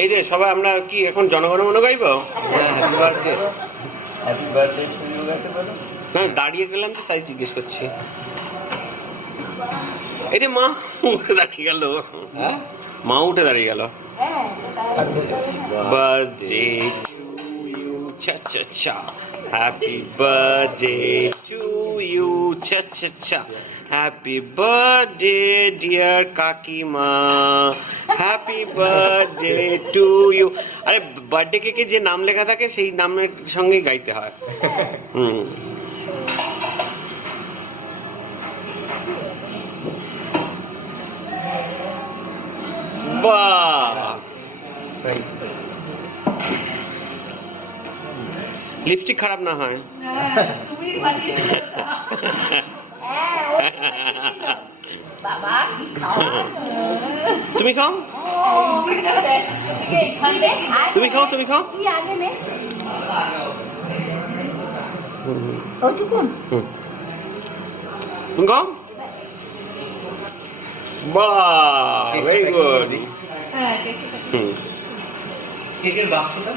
এই রে সবাই আমরা কি এখন জনগণমন গাইব? না দাঁড়িয়ে গেলাম তো তাই জিজ্ঞেস করছি। এই রে মা উঠে দাঁড়িয়ে গেল। হ্যাঁ মা উঠে দাঁড়িয়ে গেল। বার্থডে টু ইউ চা চা চা, হ্যাপি বার্থডে টু ইউ চা চা চা, হ্যাপি বার্থডে ডিয়ার কাকিমা, হ্যাপি বার্থডে টু ইউ। আরে বার্থডে কেকে যে নাম লেখা থাকে সেই নামের সঙ্গেই গাইতে হয়। হুম বাহ, লিপস্টিক খারাপ না হয়। তুমি খাও, তুমি খাও, তুমি খাও। তুমি খাও। বাহ, ভেরি গুড। কেকের বাক্সটা